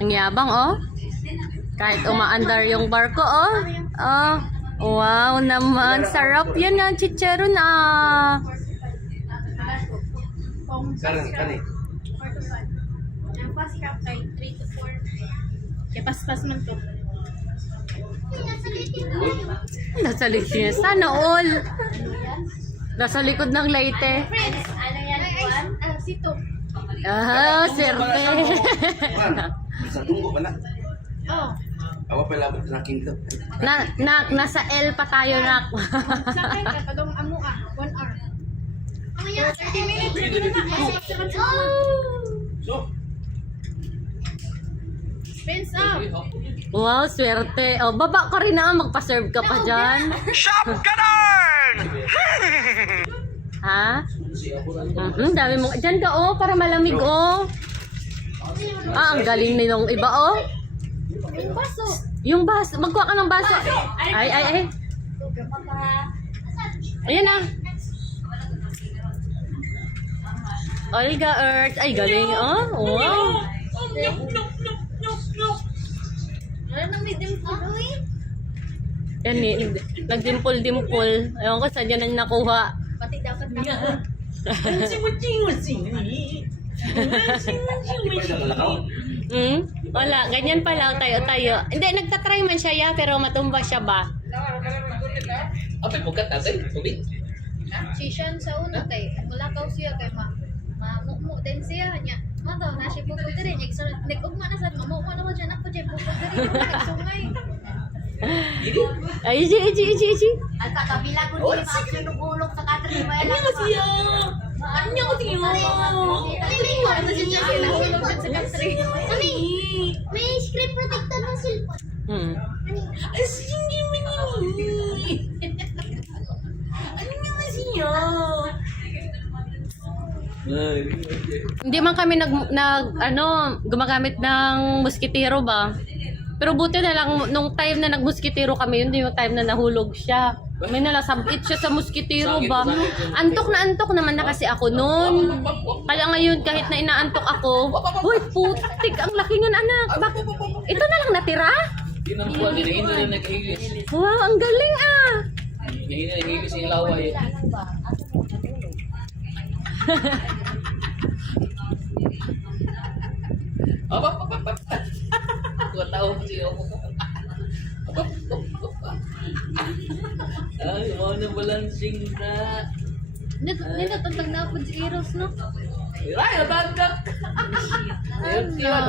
Ang yabang, oh. Kahit umaandar yung barko, oh. Oh. Wow naman. Sarap yan na, chicharon, ah. Kani. Ang fast cap kay 3 to 4. Kaya paspas man to. Nasa likod niya. Sana all. Nasa likod ng Leyte. Friends, ano yan, Juan? Sito. Ah, serte. Sa tunggo ba na? Oh. Awa pala ba na king to? Nasa L pa tayo, nak. Sa akin, katadong amo 1 hour. 30 minutes. So, Friends up. Wow, swerte. Oh, baba ka rin na. Magpa-serve ka pa dyan. Shop Ganon! Ha? Dami mo. Dyan ka, oh. Para malamig, oh. Ah, ang galing nilong iba, oh. Yung baso. Yung baso. Magkuha ka ng baso. Ay. Ayan, ah. Olga Earth. Ay, galing, oh. Wow. Ano nang may dimple, uy? Yan, nagdimpol-dimpol. Ewan ko saan yan ang nakuha. Pati dapat na. Wala, ganyan pa lang tayo. Hindi, nagtatry man siya ya, pero matumba siya ba? apay bukat tatay, tubig. Sisyan sa una kay mulakaw siya kay mamukmo din siya niya. Mataw na siya pupul diri nag-ugma na sad mamukmo na mo diyan ako diyan pupul diri sungay. Ay, iji. At kakabila ko ni pa sinugulog sa katri ba. Ano nga siya? Ano nga siya? Ano siya sinahulog sa katri. Kami. May screen protector na cellphone. Ay, hindi manini. Ano nga siya? Hindi man kami gumagamit ng muskitero ba? Pero buti na lang nung time na nagmuskitero kami, yun yung time na nahulog siya. May nalasabit siya sa muskitero ba? Antok naman na kasi ako noon. Kaya ngayon kahit na inaantok ako, uy putik, ang laki nun anak. Ito na lang natira? Wow, ang galing ah. Hihina si laway. Apa. Gua tahu sih aku. Ay, mana balancing na. Nito tantang na po si Eros no. Ay, tadak. Ayun siya.